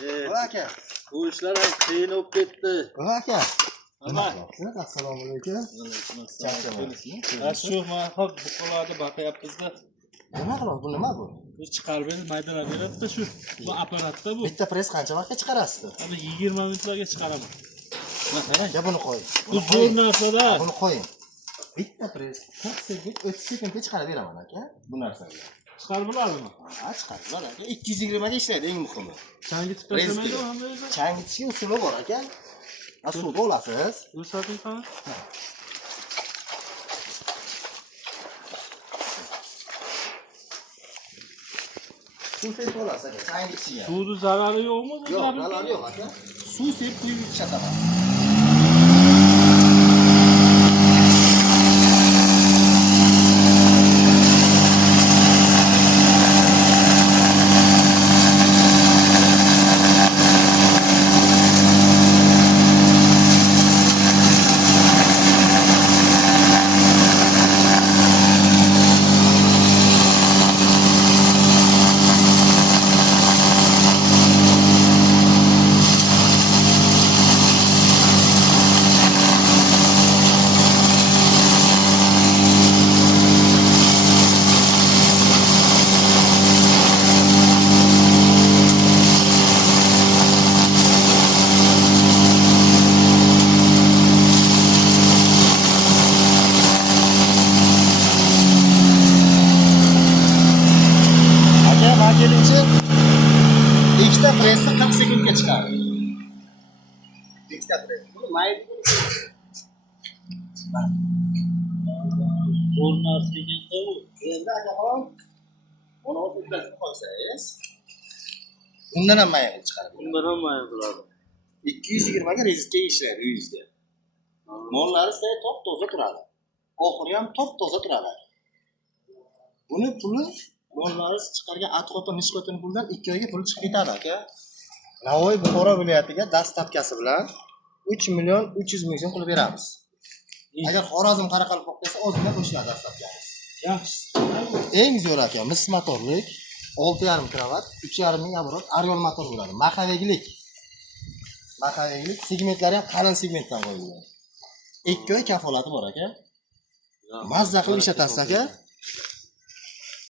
Voy aka. Bu ishlar ham qiyin bo'lib ketdi. Voy aka. Assalomu alaykum. Shu mana hop buqalarni boqyapmiz-da. Nima qilasiz? Bu nima bu? Bu chiqarib maydalab beradi-da shu. Bu apparatda bu. Bitta press qancha vaqtga chiqarasiz? Hali 20 minutlarga chiqaraman. Mana qarang. Ya buni qo'ying. Bu zo'r narsa-da. Buni qo'ying. Bitta press 40 sekund, 30 sekundga chiqarib beraman aka. Bu narsaga. Chiqarib bo'ladimi? Ha, chiqarib bo'ladi aka. 220 ga ishlaydi eng muhimi. Changitib tashlamaydi hamma. Changitishga usuli bor aka. Suvda olasiz. Ko'rsating qani? Suv sepib olasiz aka, changitishiga. Suvni zarari yo'qmi? Yo'q, zarari yo'q aka. Suv sepib quyib ishlataman. Kelinchi ikkita pressni 40 sekundga chiqardi. Ikkita press. Buni mayda Zo'r narsa ekanda bu. endi akaxon buni o'tkazib qo'ysangiz, bundan ham mayda chiqaradi. Bundan ham mayda bo'ladi. 220 ga rezistga ishlaydi 100 ga. Mollari top-toza turadi. Oxiri ham top-toza turadi. Buni puli mollari chiqargan atxotin nishqotin puldan 2 oyga pul chiqib ketadi aka. Navoiy Buxoro viloyatiga dastavkasi bilan 3 million 300 ming so'm qilib beramiz. Agar Xorazm Qoraqalpoq desa ozgina qo'shiladi dastavkamiz. Yaxshi. Eng zo'r aka, mis motorlik, 6,5 krovat, 3,5 ming abrot Ariol motor bo'ladi. Maxaveglik. Maxaveglik segmentlari ham qalin segmentdan qo'yilgan. 2 oy kafolati bor aka. Mazza qilib ishlatasiz aka.